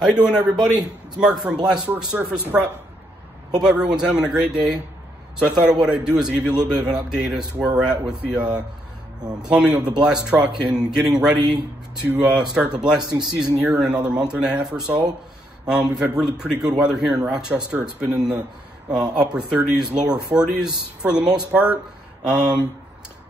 How you doing, everybody? It's Mark from Blastworks Surface Prep. Hope everyone's having a great day. So I thought what I'd do is give you a little bit of an update as to where we're at with the plumbing of the blast truck and getting ready to start the blasting season here in another month and a half or so. We've had really pretty good weather here in Rochester. It's been in the upper 30s, lower 40s for the most part.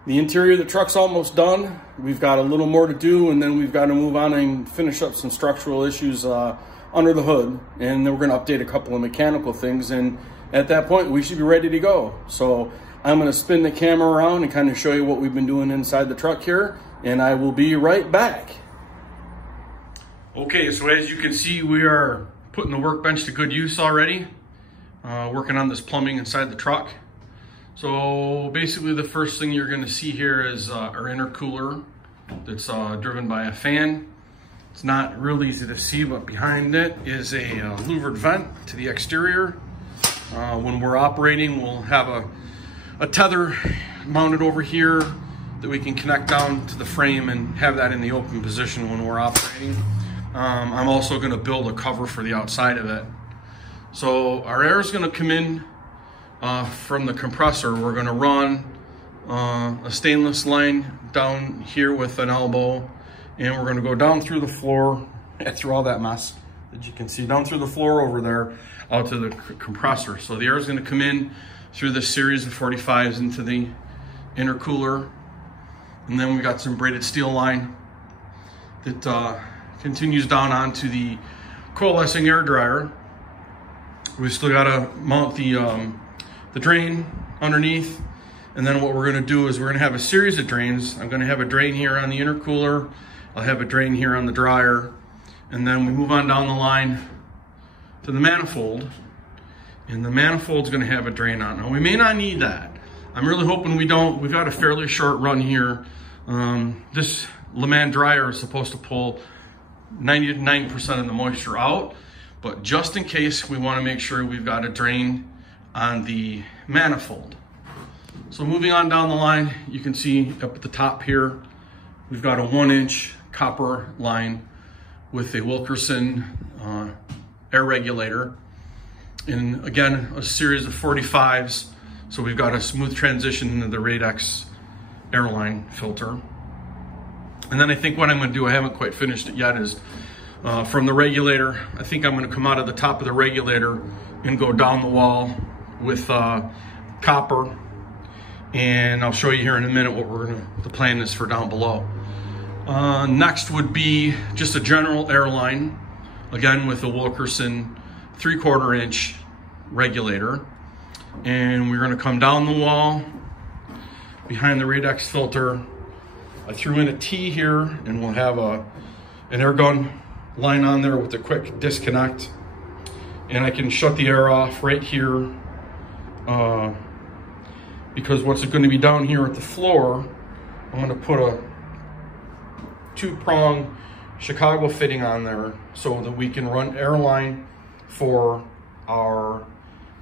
The interior of the truck's almost done. We've got a little more to do, and then we've got to move on and finish up some structural issues under the hood. And then we're going to update a couple of mechanical things. And at that point, we should be ready to go. So I'm going to spin the camera around and kind of show you what we've been doing inside the truck here. And I will be right back. Okay, so as you can see, we are putting the workbench to good use already. Working on this plumbing inside the truck. So basically the first thing you're going to see here is our intercooler that's driven by a fan. It's not real easy to see, but behind it is a louvered vent to the exterior. When we're operating, we'll have a tether mounted over here that we can connect down to the frame and have that in the open position when we're operating. I'm also going to build a cover for the outside of it. So our air is going to come in from the compressor. We're going to run a stainless line down here with an elbow, and we're going to go down through the floor, through all that mess that you can see, down through the floor over there out to the compressor. So the air is going to come in through this series of 45s into the intercooler, and then we got some braided steel line that continues down onto the coalescing air dryer. We still got to mount the drain underneath, and then what we're going to do is we're going to have a series of drains. I'm going to have a drain here on the intercooler, I'll have a drain here on the dryer, and then we move on down the line to the manifold, and the manifold's going to have a drain on. Now we may not need that. I'm really hoping we don't. We've got a fairly short run here. This Le Mans dryer is supposed to pull 99% of the moisture out, but just in case, we want to make sure we've got a drain on the manifold. So moving on down the line, you can see up at the top here, we've got a 1-inch copper line with a Wilkerson air regulator, and again, a series of 45s. So we've got a smooth transition into the Radex airline filter. And then I think what I'm going to do, I haven't quite finished it yet, is from the regulator, I think I'm going to come out of the top of the regulator and go down the wall with copper, and I'll show you here in a minute what the plan is for down below. Next would be just a general airline, again with a Wilkerson 3/4 inch regulator, and we're going to come down the wall behind the Radex filter. I threw in a T here, and we'll have an air gun line on there with a quick disconnect, and I can shut the air off right here. Because what's going to be down here at the floor, I'm going to put a 2-prong Chicago fitting on there so that we can run airline for our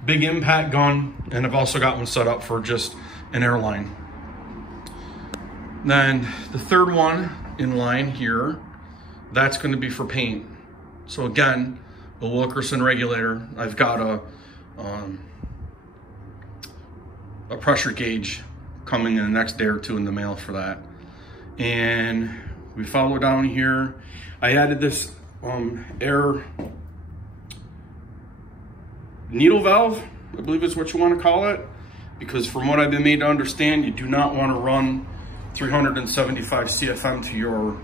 big impact gun, and I've also got one set up for just an airline. Then the third one in line here, that's going to be for paint. So again, a Wilkerson regulator. I've got a pressure gauge coming in the next day or two in the mail for that. And we follow down here. I added this air needle valve, I believe is what you want to call it, because from what I've been made to understand, you do not want to run 375 CFM to your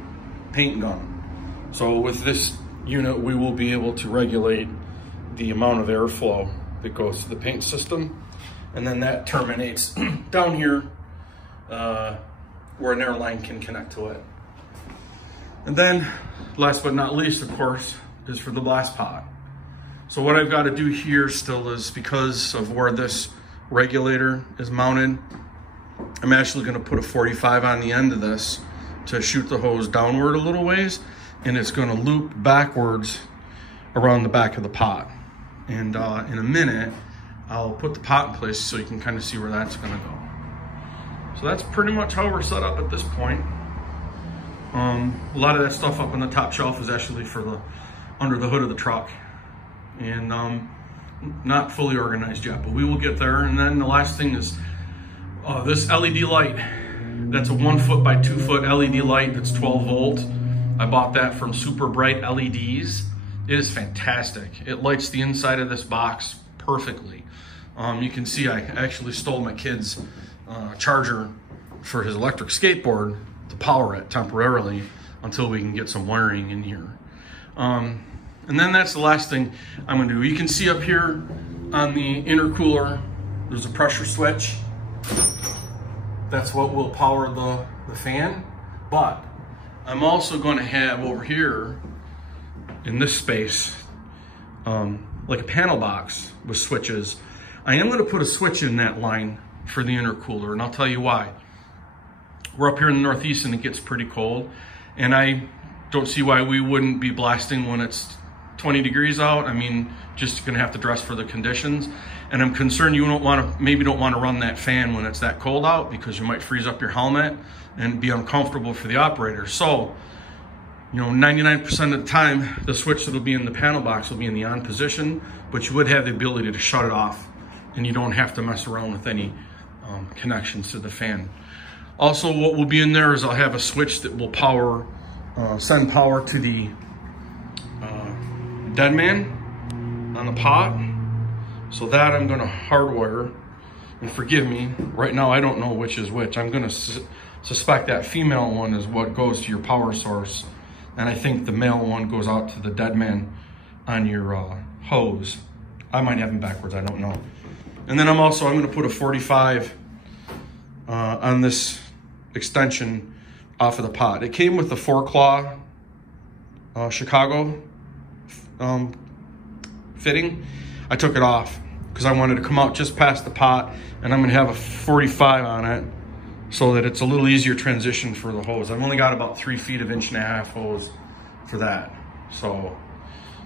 paint gun. So with this unit, we will be able to regulate the amount of airflow that goes to the paint system. And then that terminates down here where an airline can connect to it. And then last but not least, of course, is for the blast pot. So what I've got to do here still is, because of where this regulator is mounted, I'm actually going to put a 45 on the end of this to shoot the hose downward a little ways, and it's going to loop backwards around the back of the pot. And in a minute, I'll put the pot in place so you can kind of see where that's going to go. So that's pretty much how we're set up at this point. A lot of that stuff up on the top shelf is actually for the under the hood of the truck. And not fully organized yet, but we will get there. And then the last thing is this LED light. That's a 1 foot by 2 foot LED light that's 12 volt. I bought that from Super Bright LEDs. It is fantastic. It lights the inside of this box perfectly. You can see I actually stole my kid's charger for his electric skateboard to power it temporarily until we can get some wiring in here. And then that's the last thing I'm gonna do. You can see up here on the intercooler, there's a pressure switch. That's what will power the fan. But I'm also gonna have over here in this space, like a panel box with switches. I am gonna put a switch in that line for the intercooler, and I'll tell you why. We're up here in the Northeast and it gets pretty cold, and I don't see why we wouldn't be blasting when it's 20 degrees out. I mean, just gonna have to dress for the conditions. And I'm concerned you maybe don't wanna run that fan when it's that cold out, because you might freeze up your helmet and be uncomfortable for the operator. So, you know, 99% of the time, the switch that'll be in the panel box will be in the on position, but you would have the ability to shut it off, and you don't have to mess around with any connections to the fan. Also, what will be in there is I'll have a switch that will power, send power to the dead man on the pot. So that I'm gonna hardwire, and forgive me, right now I don't know which is which. I'm gonna suspect that female one is what goes to your power source, and I think the male one goes out to the dead man on your hose. I might have them backwards, I don't know. And then I'm gonna put a 45 on this extension off of the pot. It came with the 4-claw Chicago fitting. I took it off because I wanted to come out just past the pot, and I'm gonna have a 45 on it so that it's a little easier transition for the hose. I've only got about 3 feet of 1.5-inch hose for that. So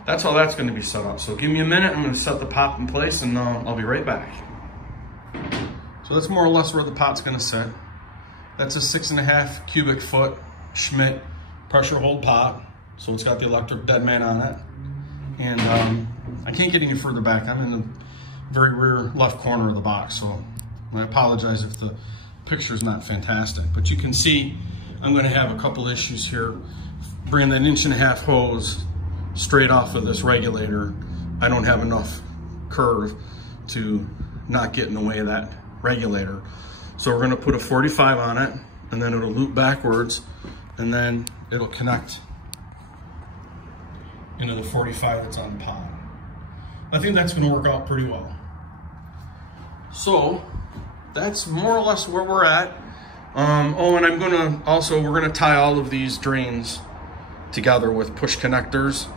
that's how that's gonna be set up. So give me a minute, I'm gonna set the pot in place, and I'll be right back. So that's more or less where the pot's gonna sit. That's a 6.5 cubic foot Schmidt pressure hold pot. So it's got the electric dead man on it. And I can't get any further back. I'm in the very rear left corner of the box, so I apologize if the picture's not fantastic. But you can see I'm gonna have a couple issues here. Bringing that 1.5-inch hose straight off of this regulator, I don't have enough curve to not get in the way of that regulator. So we're gonna put a 45 on it, and then it'll loop backwards, and then it'll connect into the 45 that's on the pot. I think that's gonna work out pretty well. So that's more or less where we're at. Oh, and we're gonna tie all of these drains together with push connectors,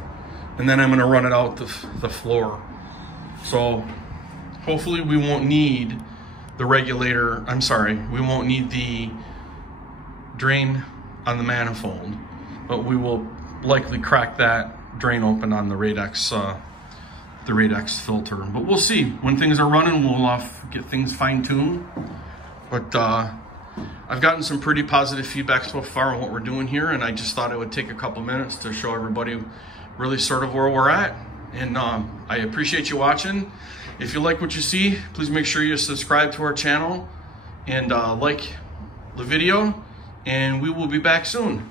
and then I'm gonna run it out the floor. So hopefully we won't need the regulator, we won't need the drain on the manifold, but we will likely crack that drain open on the Radex filter. But we'll see. When things are running, we'll get things fine-tuned. But I've gotten some pretty positive feedback so far on what we're doing here, and I just thought it would take a couple minutes to show everybody really sort of where we're at. And I appreciate you watching. If you like what you see, please make sure you subscribe to our channel and like the video, and we will be back soon.